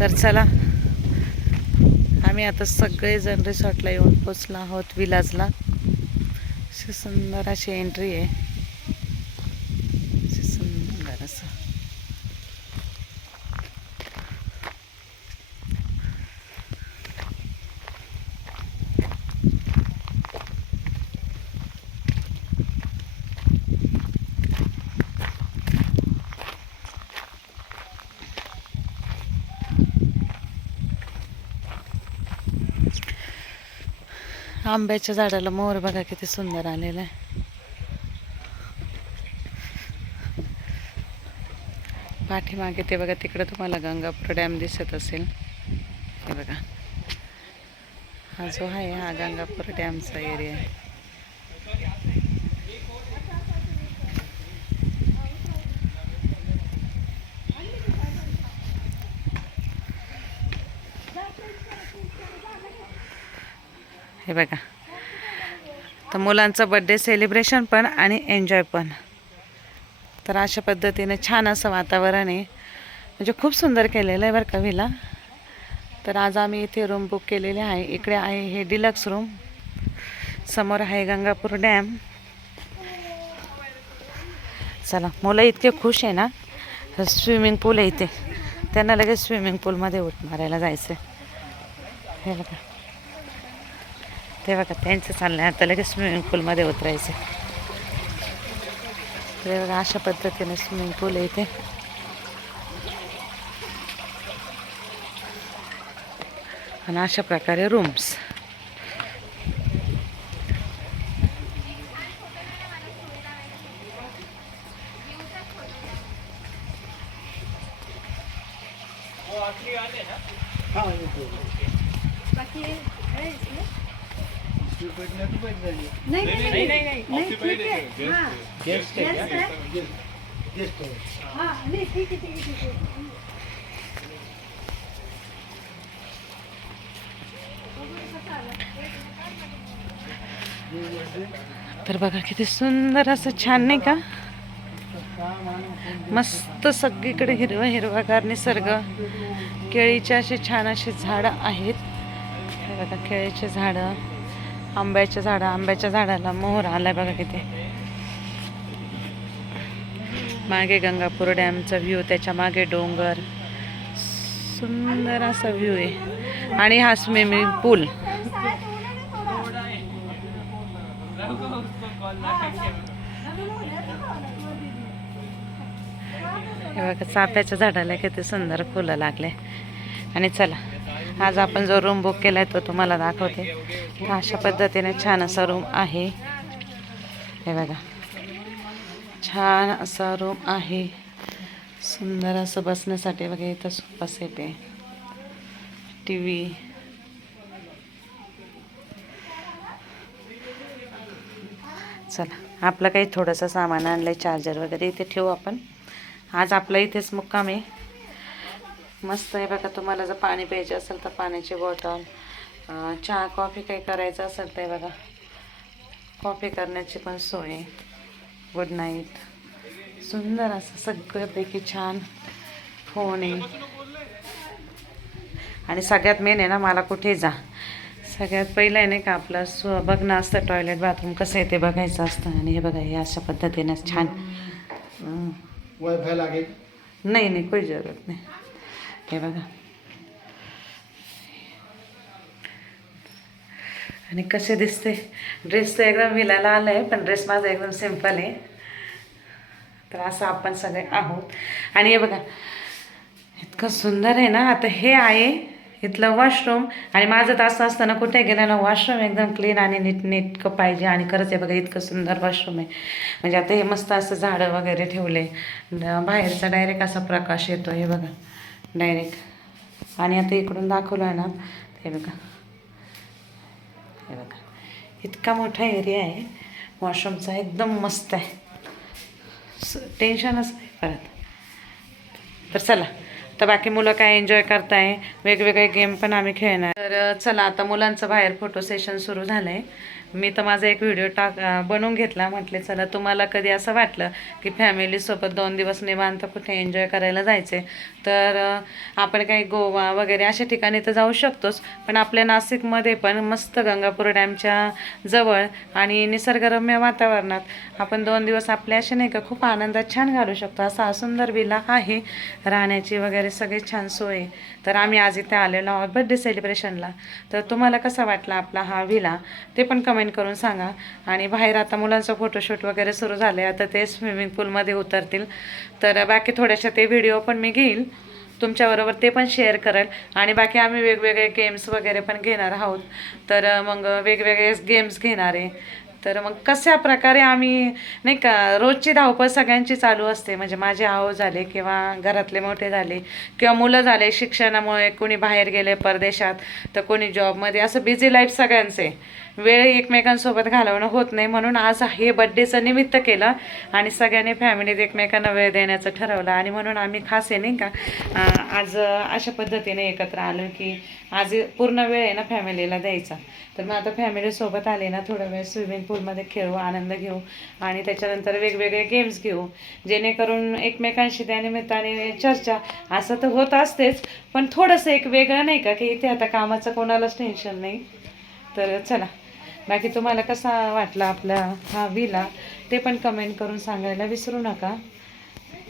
तर चला, आम्ही आता सगळेजण रिसॉर्टला येऊन पोचलो आहोत विलाजला. अशी सुंदर अशी एंट्री आहे, अशी सुंदर असं. आंब्याच्या झाडाला मोर बघा किती सुंदर आलेला आहे. पाठीमागे ते बघा, तिकडे तुम्हाला गंगापूर डॅम दिसत असेल. हे बघा, हा जो आहे हा गंगापूर डॅमचा एरिया आहे. हे बघा, तर मुलांचं बड्डे सेलिब्रेशन पण आणि एन्जॉय पण. तर अशा पद्धतीने छान असं वातावरण आहे, म्हणजे खूप सुंदर केलेलं आहे बरं का विला. तर आज आम्ही इथे रूम बुक केलेले आहे. इकडे आहे हे डिलक्स रूम, समोर आहे गंगापूर डॅम. चला, मुलं इतके खुश आहे ना. स्विमिंग पूल आहे इथे, त्यांना लगेच स्विमिंग पूलमध्ये उठ मारायला जायचं. हे बघा, ते बघा त्यांचं चाललं आहे आता लगेच स्विमिंग पूलमध्ये उतरायचं. ते बघा, अशा पद्धतीने स्विमिंग पूल आहे इथे. आणि अशा प्रकारे रूम्स. तर बघा किती सुंदर असं छान नाही का, मस्त सगळीकडे हिरवा हिरवागार निसर्ग. केळीचे असे छान असे झाडं आहेत. हे बघा, केळीचे झाडं, आंब्याचे झाडं. आंब्याच्या झाडाला मोहर आलाय बघा किती. मागे गंगापूर डॅमचा व्ह्यू, त्याच्या मागे डोंगर, सुंदर असा व्ह्यू आहे. आणि हा स्विमिंग पूल. हे बघा, चाफ्याच्या झाडाला किती सुंदर फुलं लागले. आणि चला, आज आपण जो रूम बुक केलाय तो तुम्हाला दाखवते. अशा पद्धतीने छान असा रूम आहे. हे बघा, छान असा रूम आहे, सुंदर असं बसण्यासाठी. बघा, इथं सोफा सेट आहे, टी व्ही. चला, आपलं काही थोडंसं सामान आणलंय, चार्जर वगैरे इथे ठेवू आपण. आज आपलं इथेच मुक्काम आहे. मस्त आहे बघा. तुम्हाला जर पाणी प्यायचे असेल तर पाण्याची बॉटल, चहा कॉफी काही करायचं असेल तर बघा, कॉफी करण्याची पण सोय आहे. Good night. सुंदर असं सगळ्यापैकी छान फोन आहे. आणि सगळ्यात मेन आहे ना, मला कुठे जा, सगळ्यात पहिलं आहे नाही का आपलं बघणं असतं, टॉयलेट बाथरूम कसं आहे ते बघायचं असतं. आणि हे बघा, हे अशा पद्धतीने छान. वायफाय लागेल? नाही नाही, काही जरूरत नाही. हे बघा, आणि कसे दिसते. ड्रेस तर एकदम विलायला आलं आहे, पण ड्रेस माझा एकदम सिम्पल आहे. तर असं आपण सगळे आहोत. आणि हे बघा, इतकं सुंदर आहे ना. आता हे आहे इथलं वॉशरूम. आणि माझं तर असं असतं ना, कुठे गेलं ना, वॉशरूम एकदम क्लीन आणि नीटनेटकं पाहिजे. आणि खरंच आहे बघा, इतकं सुंदर वॉशरूम आहे. म्हणजे आता हे मस्त असं झाडं वगैरे ठेवले, बाहेरचा डायरेक्ट असा प्रकाश येतो. हे बघा, डायरेक्ट. आणि आता इकडून दाखवलं आहे ना, हे बघा, हे बघा, इतका मोठा एरिया आहे वॉशरूमचा, एकदम मस्त आहे. टेन्शनच नाही परत. तर चला, तर बाकी मुलं काय एन्जॉय करताय, वेगवेगळे गेम पण आम्ही खेळणार. तर चला, आता मुलांचं बाहेर फोटो सेशन सुरू झालं आहे. मी तर माझा एक व्हिडिओ बनवून घेतला. म्हटले चला तुम्हाला कधी असं वाटलं की फॅमिलीसोबत 2 दिवस निवांत कुठे एन्जॉय करायला जायचे तर आपण काही गोवा वगैरे अशा ठिकाणी तर जाऊ शकतोच, पण आपल्या नाशिकमध्ये पण मस्त गंगापूर डॅमच्या जवळ आणि निसर्गरम्य वातावरणात आपण 2 दिवस आपल्या असे नाही का खूप आनंदात छान घालू शकतो. असा हा सुंदर विला आहे, राहण्याची वगैरे सगळी छान सोय आहे. तर आम्ही आज इथे आलेलो आहोत बर्थडे सेलिब्रेशनला. तर तुम्हाला कसा वाटला आपला हा विला ते पण कमेंट करून सांगा. आणि बाहेर आता मुलांचं फोटोशूट वगैरे सुरू झाले, आता ते स्विमिंग पूलमध्ये उतरतील, तर बाकी थोड्याशा ते व्हिडिओ पण मी घेईल तुमच्याबरोबर, ते पण शेअर करेल. आणि बाकी आम्ही वेगवेगळे गेम्स वगैरे पण घेणार आहोत. तर मग वेगवेगळे गेम्स घेणार आहे. तर मग कशा प्रकारे आम्ही नाही का रोजची धावपळ सगळ्यांची चालू असते, म्हणजे माझे आहो झाले किंवा घरातले मोठे झाले किंवा मुलं झाले शिक्षणामुळे, कोणी बाहेर गेले परदेशात, तर कोणी जॉबमध्ये, असं बिझी लाईफ सगळ्यांचे, वेळ एकमेकांसोबत घालवणं होत नाही. म्हणून आज हे बड्डेचं निमित्त केलं आणि सगळ्यांनी फॅमिलीत एकमेकांना वेळ देण्याचं ठरवलं. आणि म्हणून आम्ही खास आहे नाही का आज अशा पद्धतीने एकत्र आलो की आज पूर्ण वेळ आहे ना फॅमिलीला द्यायचा. तर मग आता फॅमिलीसोबत आले ना थोडा वेळ स्विमिंग पूलमध्ये खेळू, आनंद घेऊ आणि त्याच्यानंतर वेगवेगळे गेम्स घेऊ, जेणेकरून एकमेकांशी त्यानिमित्ताने चर्चा असं तर होत असतेच, पण थोडंसं एक वेगळं नाही का की इथे आता कामाचं कोणालाच टेन्शन नाही. तर चला, बाकी तुम्हाला कसा वाटला आपला हा विला ते पण कमेंट करून सांगायला विसरू नका.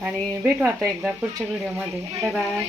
आणि भेटू आता एकदा पुढच्या व्हिडिओमध्ये. Bye bye.